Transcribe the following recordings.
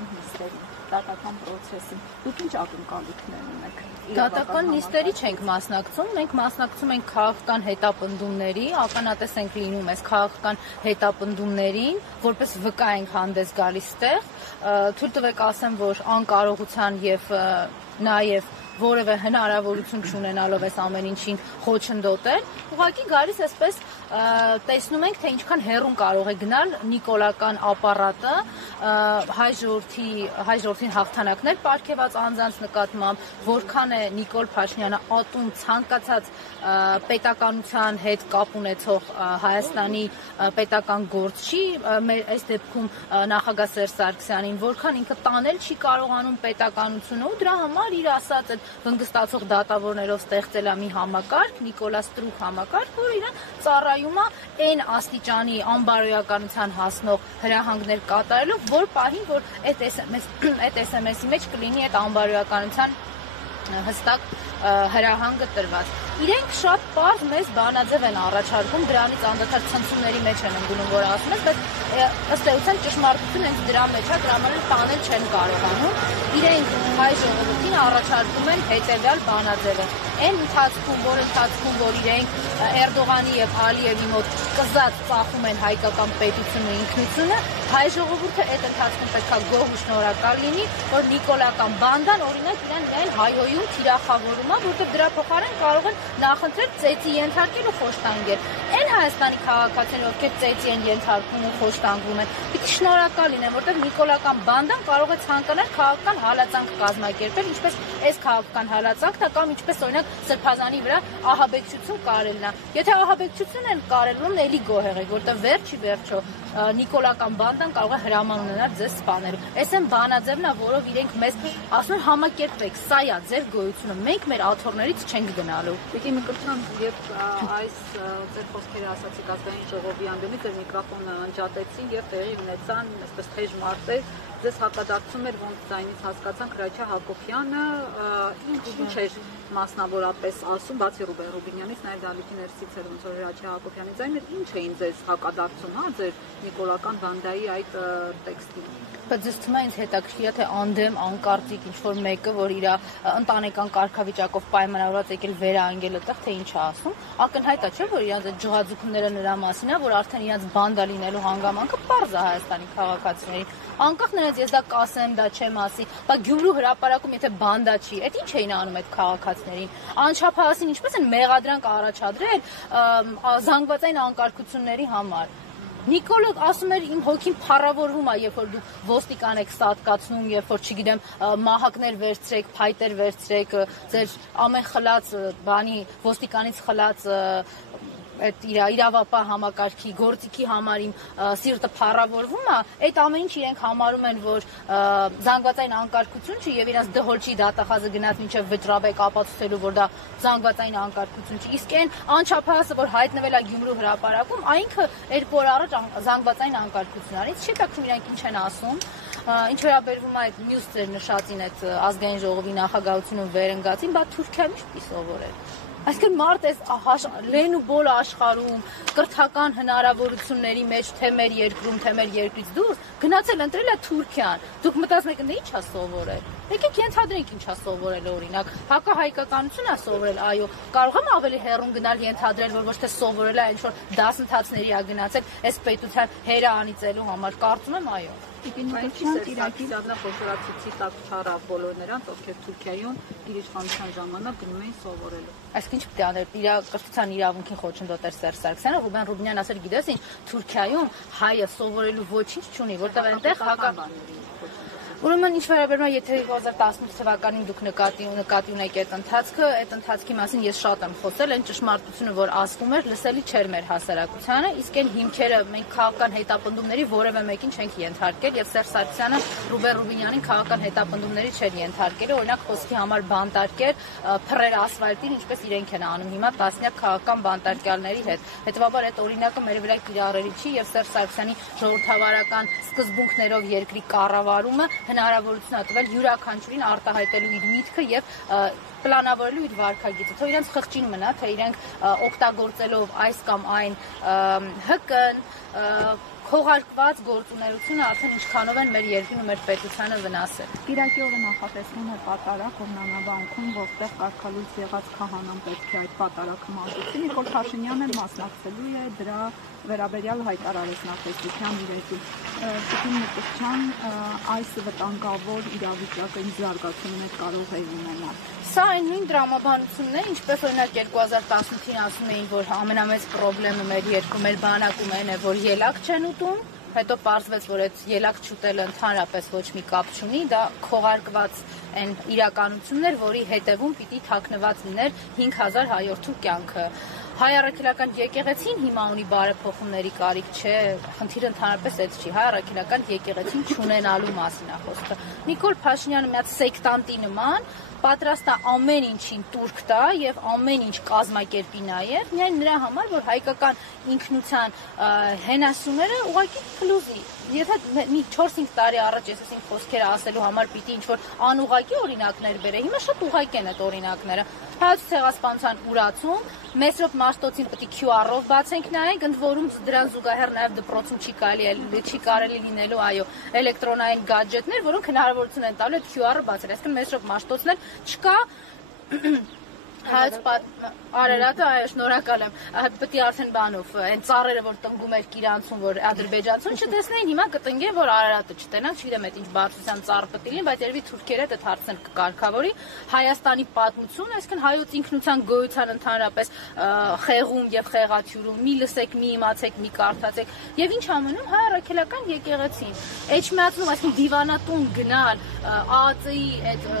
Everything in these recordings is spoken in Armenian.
դատական նիստերին, դատական պրոցեսին, դուք ինչ ակնկալիքներ ունեք։ Դատական նիստերի չենք մասնակցում, մենք մասնակցում ենք քաղաքական հետապնդումների, ականատես ենք լինում այս քաղաքական հետապնդումներին, որպես վկա ենք հանդես գալիս տեղ, թույլ տվեք ասեմ, որ անկարողության եւ նաեւ որևէ հնարավորություն չունենալով այս ամեն ինչին խոչընդոտել, ուղղակի գալիս այսպես տեսնում ենք, թե ինչքան հեռուն կարող է գնալ նիկոլական ապարատը հայ ժողովրդին հաղթանակներ պարգևած անձանց նկատմամբ, որքան է Նիկոլ Փաշինյանը ատում ցանկացած պետականության հետ կապ ունեցող Հայաստանի պետական գործչի, այս դեպքում նախագահ Սերժ Սարգսյանին, որքան ինքը տանել չի կարողանում պետականությունը ու դրա համար իր ասած վնգստացող դատավորներով ստեղծել է մի համակարգ, Նիկոլա Ստրուկ համակարգ, որ իրեն ծառայում է այն աստիճանի անբարոյականության հասնող հրահանգներ կատարելով, որ պահին, որ այդ SMS-ի մեջ կլինի այդ անբարոյականության հստակ հրահանգը տրված։ Իրենք շատ պարզ մեզ բանաձև են առաջարկում, դրանից անդադար ցնցումների մեջ են ընկնում, որ ասում ես, բայց ըստ էության ճշմարտությունը հենց դրա մեջ է, դրա համար տանել չեն կարողանում։ Իրենք հայ ժողովրդին առաջարկում են հետևյալ բանաձևը։ Այն ընթացքում, որ իրենք Էրդողանի եւ Ալիևի մոտ կզած ծախում են հայկական պետությունը ինքնությունը, հայ ժողովուրդը այդ ընթացքում պետք է գոհ ու շնորհակալ լինի, որ նիկոլական բանդան օրինակ իրեն միայն հայոյում թիրախավորում է, որտեղ դրա փոխարեն կարող են նախընտրել ծեծի ենթարկել ու խոշտանգել։ Այն Հայաստանի քաղաքացիները, ովքեր ծեծի են ենթարկվում ու խոշտանգվում են, պիտի շնորհակալ լինեն, որտեղ նիկոլական բանդան կարող է ցանկանալ քաղաքական հալածանք կազմակերպել, ինչպես այս քաղաքական հալածանքն է կամ ինչպես օրինակ Սրբազանի վրա ահաբեկչություն կարելն է։ Եթե ահաբեկչություն են կարելում, էլի գոհ եղեք, որտեղ վերջո նիկոլական բանդան կարող է հրաման ունենալ ձեզ սպանելու։ Այս են բանաձևն է, որով իրենք մեզ ասում են համակերպեք, սա է ձեր գոյությունը, մենք մեր աթոռներից չենք գնալու։ Պիտի Մկրտչյան, երբ այս ձեր խոսքերը ասացիք ազգային ժողովի անդամից, ձեր միկրոֆոնը անջատեցին եւ տեղի ունեցան այսպես թեժ մարտեր, ձեզ հակադարձում էր ոնց ձայնից հասկացանք Ռաչա Հակոբյանը, ինչ էր մասնավորապես ասում, բացի Ռուբեն Ռուբինյանից, նաև Դալիքի ներսից էր ոնց որ Ռաչա Հակոբյանի ձայնը, ինչ էին ձեզ հակադարձում, հա, ձեր նիկոլական բանդայի այդ տեքստին։ Բայց ձեզ թվում է ինձ հետաքրքիր է, թե անդեմ անկարծիկ ինչ-որ մեկը, որ իր ընտանեկան կարգավիճակով պայմանավորված եկել վերահանգել այդտեղ, թե ինչ է ասում, ակնհայտ է, չէ՞, որ իրանց այդ ջղաձուկները նրա մասին է, որ արդեն իրանց բանդա լինելու հանգամանքը պարզ է Հայաստանի քաղաքացիներին։ Անկախ նրանց ես դա կասեմ, դա չեմ ասի, բայց Գյումրու հրապարակում եթե բանդա չի, այդ ինչ էին անում այդ քաղաքացիներին։ Անչափահասին ինչպես են մեղադրանք առաջադրել զանգվածային անկարգությունների համար։ Նիկոլը ասում էր իմ հոգին փառավորվում է, երբ որ դուք ոստիկան եք սատկացնում, երբ որ չգիտեմ մահակներ վերցրեք, փայտեր վերցրեք, ձեր ամեն խլած բանի ոստիկանից խլած այդ իրավապահ համակարգի գործիքի համար իմ սիրտը փառավորվում է, այդ ամեն ինչ իրենք համարում են, որ զանգվածային անկարգություն չի եւ իրենց դհոլչի դատախազը գնաց մինչեւ վճռաբեկ ապացուցելու, որ դա զանգվածային անկարգություն չի։ Իսկ այն անչափահասը, որ հայտնվել է Գյումրու հրապարակում, այնքը 2 օր առաջ զանգվածային անկարգություն արից, չի տակում իրանք ինչ են ասում։ Ինչ վերաբերվում է այդ մյուս ձեր նշածին, այդ ազգային ժողովի նախագահությունում վերընկածին, բա Թուրքիան ինչ պիտի սովորել։ Այսինքն մարդ էս լեն ու բոլ աշխարհում կրթական հնարավորությունների մեջ թե մեր երկրում, թե մեր երկրից դուրս գնացել ընտրել է Թուրքիան։ Դուք մտածում եք, ինչ է սովորել։ Եկեք ենթադրենք ինչ է սովորել օրինակ։ Հակահայկականություն է սովորել, այո, կարող եմ ավելի հեռուն գնալ ենթադրել, որ ոչ թե սովորել է ինչ որ դասընթացների է գնացել այս պետության հերը անիծելու համար։ Կարծում եմ, այո։ Սերսակիսյանը խոշորացուցի տակ չարավ բոլոր նրանց, ովքեր Թուրքիայում իր իշխանության ժամանակ գնում էին սովորելու։ Այսինքն ինչ պետք է աներ, իր կրթության իրավունքին խոչընդոտեր Սերժ Սարգսյանը, Ռուբեն Ռուբինյանն ասել, գիտես ինչ, Թուրքիայում հայը սովորելու ոչինչ չունի, որտեղ այնտեղ Ուրեմն ինչ վերաբերում է, եթե 2018 թվականին դուք նկատի ունեք այդ ընթացքի մասին ես շատ եմ խոսել, այն ճշմարտությունը, որ ասվում էր, լսելի չէր մեր հասարակությանը, իսկ այն հիմքերը մենք քաղաքական հետապնդումների որևէ մեկին չենք ենթարկել եւ Սերժ Սարգսյանը Ռուբեն Ռուբինյանին քաղաքական հետապնդումների չէր ենթարկել, օրինակ խոսքի համար բանտարկեր փռեր ասֆալտին, ինչպես իրենք են անում հիմա տասնյակ քաղաքական բանտարկյալների հետ։ Հետևաբար այդ օրինակը մեր վրա կիրառելի չի եւ Սերժ Սարգսյանի ժողովրդավարական սկզբունքներով երկրի կառավարումը հնարավորություն է տվել յուրաքանչյուրին արտահայտելու իր միտքը եւ պլանավորելու իր վարքագիծը, թե իրենց խղճին մնա, թե իրենք օգտագործելով այս կամ այն ՀԿ-ն, քողարկված գործունեությունը արդեն ինչքանով են մեր երկրին ու մեր պետությանը վնասել։ Կիրակի օրը նախատեսվում է պատարագ Հովնանավանքում, որտեղ կարգալույս եղած քահանան պետք է այդ պատարագը մատուցի։ Նիկոլ Փաշինյանը մասնակցելու է դրա վերաբերյալ հայտարարեց նախատեսության իրեջում։ Տիկին Մկրտչյան, այս վտանգավոր իրավիճակը ինչ զարգացումներ կարող է ունենալ։ Սա այն նույն դրամաբանությունն է, ինչպես օրինակ 2018-ին ասում էին, որ ամենամեծ խնդիրը մեր երկրում մեր բանակում է, որ ելակ չեն ուտում, հետո պարզվեց, որ այդ ելակ չուտելը ընդհանրապես ոչ մի կապ չունի, դա քողարկված այն իրականություններ, որի հետևում պիտի թաքնված լիներ 5000 հայորդու կյանքը։ Հայ առաքելական եկեղեցին հիմա ունի բարեփոխումների կարիք չէ, խնդիրը ընդհանրապես այդ չի, հայ առաքելական եկեղեցին չունենալու մասին է խոսքը։ Նիկոլ Փաշինյանը մի հատ սեկտանտի նման պատրաստ է ամեն ինչին տուրք տա եւ ամեն ինչ կազմակերպի նաեւ, միայն նրա համար, որ հայկական ինքնության հենասյուները ուղղակի փլուզի։ Եթե մի 4-5 տարի առաջ ես ասին խոսքերը ասելու համար պիտի ինչ-որ անուղղակի օրինակներ բերե, հիմա շատ ուղղակի են այդ օրինակները։ Հայոց ցեղասպանության ուրացում, Մեսրոպ Մաշտոցին պետք է QR-ով բացենք նայենք, ընդ որում դրան զուգահեռ նաև դպրոցում չի կարելի լինելու, այո, էլեկտրոնային գադջետներ, որոնք հնարավորություն են տալու այդ QR-ը բացել, այսինքն Մեսրոպ Մաշտոցն էլ չկա Հայոց Արարատը, այո, շնորհակալ եմ, պետք է արդեն բանով, այն ծառերը, որ տնգում էր Կիրանցում, որ ադրբեջանցուն չտեսնեին, հիմա կտնգեն, որ Արարատը չտենանք, չգիտեմ, այդ ինչ բարձրության ծառ պետք է լինի, բայց երևի թուրքերը այդ հարցն կկարգավորի, Հայաստանի պատմություն, այսինքն հայոց ինքնության գոյության ընդհանրապես խեղում եւ խեղաթյուրում, մի լսեք, մի իմացեք, մի կարդացեք, եւ ինչ ամենում հայ առաքելական եկեղեցին, էջմիածնում, այսինքն դիվանատուն գնալ, ԱԱԾ-ի այդ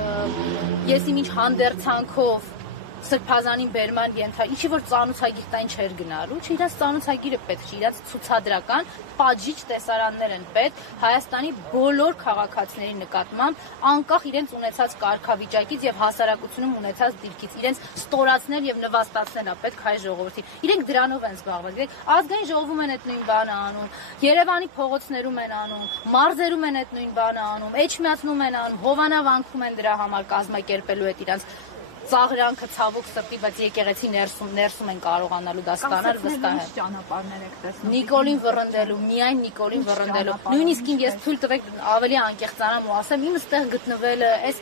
ես ինչ հանդերձանքով Սրբազանին բերման ենթա, ինչի որ ծանուցագիր տային չէր գնալու, չէ իրաց ծանուցագիրը պետք չի, իրաց ցուցադրական պատժիչ տեսարաններ են պետք Հայաստանի բոլոր քաղաքացիների նկատմամբ, անկախ իրենց ունեցած կարգավիճակից եւ հասարակությունում ունեցած դիրքից, իրենց ստորացնել եւ նվաստացնելն է պետք հայ ժողովրդին։ Իրենք դրանով են զբաղված։ Ազգային ժողովում են այդ նույն բանը անում, Երևանի փողոցներում են անում, մարզերում են այդ նույն բանը անում, Էջմիածնում են անում, Հովանավանքում են դրա համար կազմակերպելու այդ իրանց ծաղրանքը ցավոք սրտի, բայց եկեղեցի ներսում են կարողանալու դա ստանալ վստահ ճանապարհներ եք տեսնում։ Նիկոլին վռնդելու, միայն Նիկոլին վռնդելու։ Նույնիսկ ես թույլ տվեք ավելի անկեղծանամ ու ասեմ, իմ ստեղ գտնվելը, այս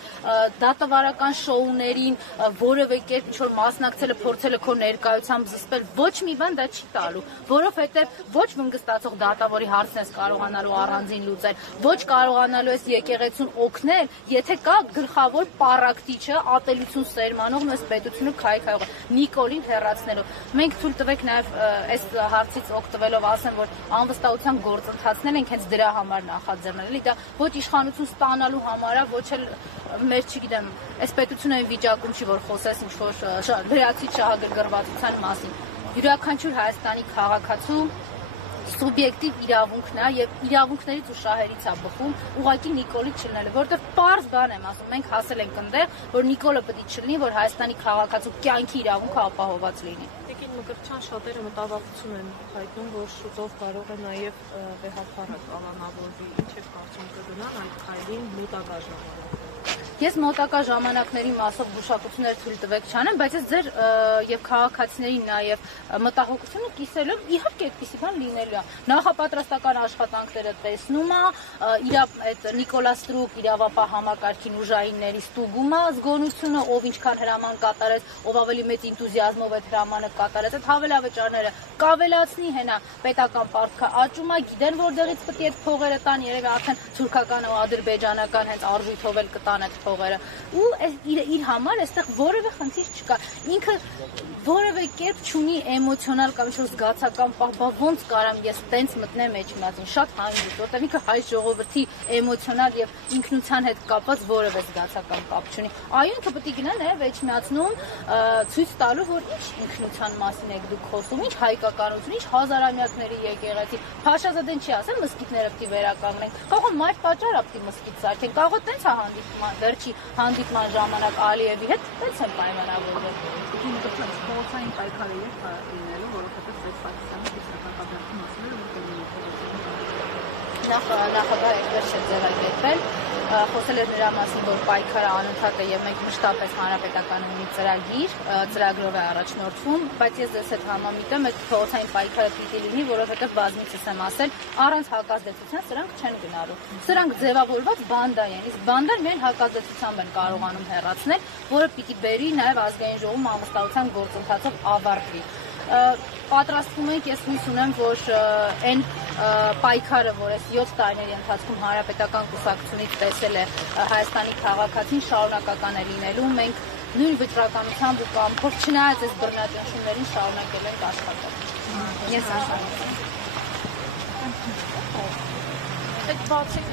դատավարական շոուներին որևէ կերպ ինչ-որ մասնակցելը, փորձելը քո ներկայությամբ զսպել, ոչ մի բան դա չի տալու, որովհետև ոչ վնգստացող դատավորի հարցն ես կարողանալու առանձին լուծել, ոչ կարողանալու ես եկեղեցուն օգնել, եթե կա գլխավոր պարակտիչը, ատելություն սերմանող մեզ պետությունը քայքայող Նիկոլին հեռացնելով։ Մենք թույլ տվեք նաև այս հարցից օգտվելով ասեմ, որ անվստահության գործընթացներ ենք հենց դրա համար նախաձեռնել, էլի դա ոչ իշխանություն ստանալու համար է, ոչ էլ մեր, չգիտեմ, այս պետությունը այն վիճակում չի, որ խոսես ինչ-որ լրացուցիչ շահագրգռվածության մասին։ Յուրաքանչյուր Հայաստանի քաղաքացու սուբյեկտիվ իրավունքն է եւ իրավունքներից ու շահերից է բխում ուղղակի Նիկոլի չլինելը, որովհետեւ պարզ բան եմ ասում, մենք հասել ենք այնտեղ, որ Նիկոլը պետք է չլինի, որ Հայաստանի քաղաքացու կյանքի իրավունքը ապահովված լինի։ Տիկին Մկրտչյան, շատերը մտավախություն են հայտնում, որ շուտով կարող է նաեւ վեհապարը կալանավորվի։ Ինչ է կարծում կգնան այդ քայլին մոտակա ժամանակում։ Ես մոտակա ժամանակների մասով գուշակություններ թույլ տվեք չանեմ, բայց ես ձեր եւ քաղաքացիների նաեւ մտահոգությունը կիսելով իհարկե այդպիսի բան լինելու է։ Նախապատրաստական աշխատանքները տեսնում է, իր այդ Նիկոլա Ստրուկ իրավապահ համակարգին ուժայինների ստուգումը, զգոնությունը, ով ինչքան հրաման կատարեց, ով ավելի մեծ ինտուզիազմով այդ հրամանը կատարեց, այդ հավելավճարները կավելացնի հենա պետական պարտքը աճում է, գիտեն որտեղից պետք է այդ փողերը տան, երևի արդեն թուրքական ու ադրբեջանական հենց արժույթով էլ կտան այդ փողերը ու իր համար այստեղ որևէ խնդիր չկա, ինքը որևէ կերպ չունի էմոցիոնալ կամ ինչ-որ զգացական պահ, ոնց կարամ ես տենց մտնեմ էջմիածին, շատ հանգիստ, որտեղ ինքը հայ ժողովրդի էմոցիոնալ եւ ինքնության հետ կապված որևէ զգացական կապ չունի։ Այո, ինքը պետք է գնա նաեւ էջմիածնում ցույց տալու, որ ինչ ինքնության մասին եք դուք խոսում, ինչ հայկականություն, ինչ հազարամյակների եկեղեցի։ Փաշազադեն չի ասել մսկիթները պետք է վերականգնենք, կարող է մայր պատճառ ապտի մսկիթ սարքեն, կարող է տենց է հանդիպման, վերջի հանդիպման ժամանակ Ալիևի հետ տենց են պայմանավորվել։ Փողոցային պայքարը երբ է լինելու, որովհետև Սերբաստանը իսկական մասները նախագահ այդպես չէ ձևակերպել։ խոսել էր նրա մասին, որ պայքարը անընդհատ է եւ մենք մշտապես հանրապետականը ունի ծրագիր, ծրագրով է առաջնորդվում, բայց ես ձեզ հետ համամիտեմ, այդ փողոցային պայքարը պիտի լինի, որովհետեւ բազմիցս եմ ասել, առանց հակազդեցության սրանք չեն գնալու։ Սրանք ձևավորված բանդա են, իսկ բանդան միայն հակազդեցությամբ են կարողանում հեռացնել, որը պիտի բերի նաեւ ազգային ժողովում անվստահության գործընթացով ավարտվի։ Պատրաստվում ենք, ես հույս ունեմ, որ այն պայքարը, որ այս 7 տարիների ընթացքում հանրապետական կուսակցությունից տեսել է Հայաստանի քաղաքացին, շարունակական է լինելու։ Մենք նույն վճռականությամբ ու կամքով, չնայած այս բռնաճնշումներին, շարունակել ենք աշխատել։ Ես ասում եմ։ Այդ բացիկ